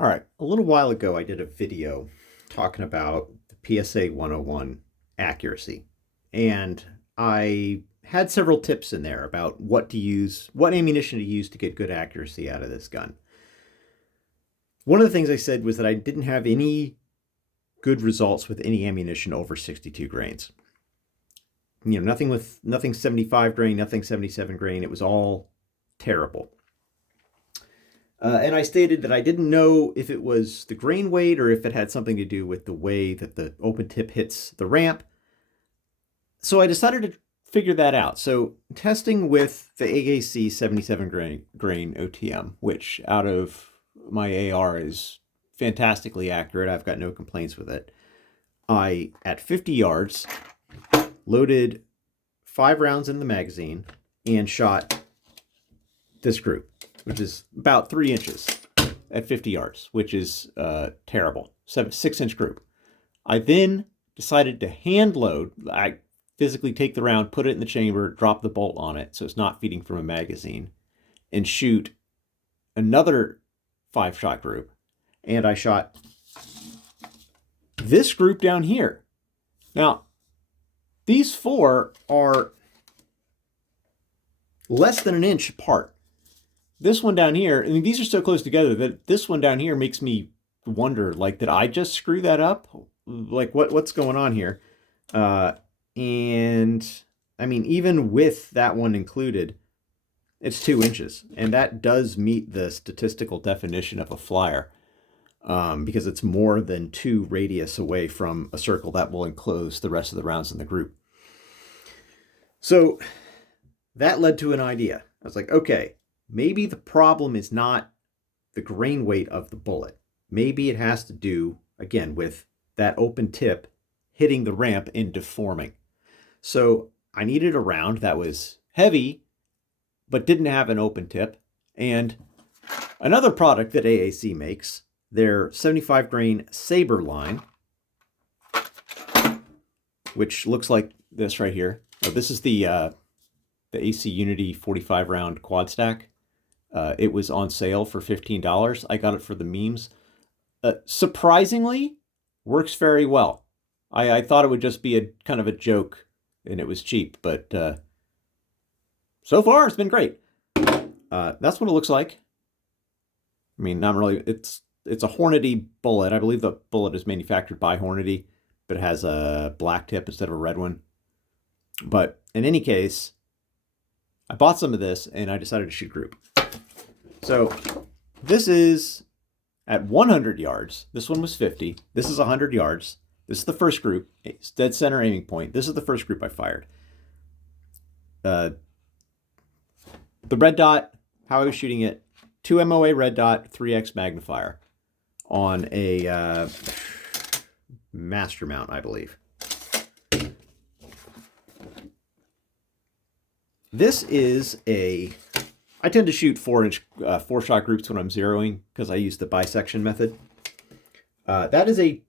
All right, a little while ago, I did a video talking about the PSA 101 accuracy. And I had several tips in there about what to use, what ammunition to use to get good accuracy out of this gun. One of the things I said was that I didn't have any good results with any ammunition over 62 grains. Nothing 75 grain, nothing 77 grain. It was all terrible. And I stated that I didn't know if it was the grain weight or if it had something to do with the way that the open tip hits the ramp. So I decided to figure that out. So testing with the AAC 77 grain OTM, which out of my AR is fantastically accurate. I've got no complaints with it. I, at 50 yards, loaded 5 rounds in the magazine and shot this group, which is about 3 inches at 50 yards, which is terrible. 6-inch group. I then decided to hand load. I physically take the round, put it in the chamber, drop the bolt on it so it's not feeding from a magazine, and shoot another 5-shot group. And I shot this group down here. Now, these 4 are less than an inch apart. This one down here, I mean, these are so close together that this one down here makes me wonder, like, did I just screw that up? Like, what's going on here? And, I mean, even with that one included, it's 2 inches. And that does meet the statistical definition of a flyer, because it's more than 2 radius away from a circle that will enclose the rest of the rounds in the group. So that led to an idea. I was like, okay, maybe the problem is not the grain weight of the bullet. Maybe it has to do, again, with that open tip hitting the ramp and deforming. So I needed a round that was heavy, but didn't have an open tip. And another product that AAC makes, their 75 grain Saber line, which looks like this right here. This is the AC Unity 45 round quad stack. It was on sale for $15. I got it for the memes. Surprisingly, works very well. I thought it would just be a kind of a joke and it was cheap, but so far it's been great. That's what it looks like. I mean, not really. It's a Hornady bullet. I believe the bullet is manufactured by Hornady, but it has a black tip instead of a red one. But in any case, I bought some of this and I decided to shoot group. So this is at 100 yards. This one was 50. This is 100 yards. This is the first group. It's dead center aiming point. This is the first group I fired. The red dot, how I was shooting it, 2 MOA red dot, 3x magnifier on a master mount, I believe. This is I tend to shoot 4-inch 4-shot groups when I'm zeroing because I use the bisection method. That is a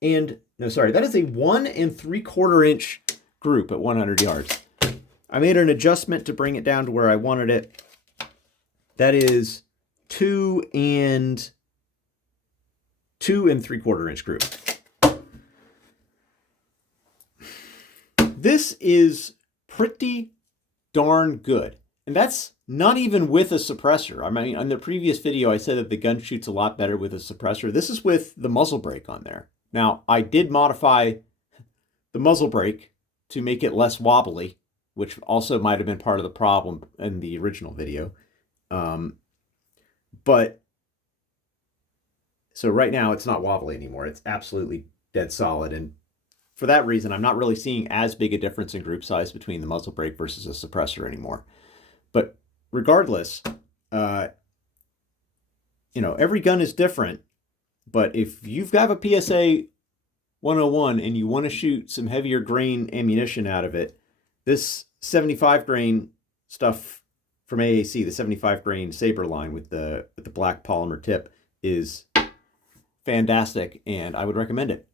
1 3/4 inch group at 100 yards. I made an adjustment to bring it down to where I wanted it. That is 2 3/4 inch group. This is pretty darn good. And that's not even with a suppressor. I mean, on the previous video, I said that the gun shoots a lot better with a suppressor. This is with the muzzle brake on there. Now, I did modify the muzzle brake to make it less wobbly, which also might have been part of the problem in the original video. But so right now it's not wobbly anymore. It's absolutely dead solid. And for that reason, I'm not really seeing as big a difference in group size between the muzzle brake versus a suppressor anymore. But regardless, every gun is different. But if you've got a PSA 101 and you want to shoot some heavier grain ammunition out of it, this 75 grain stuff from AAC, the 75 grain Saber line with the black polymer tip, is fantastic, and I would recommend it.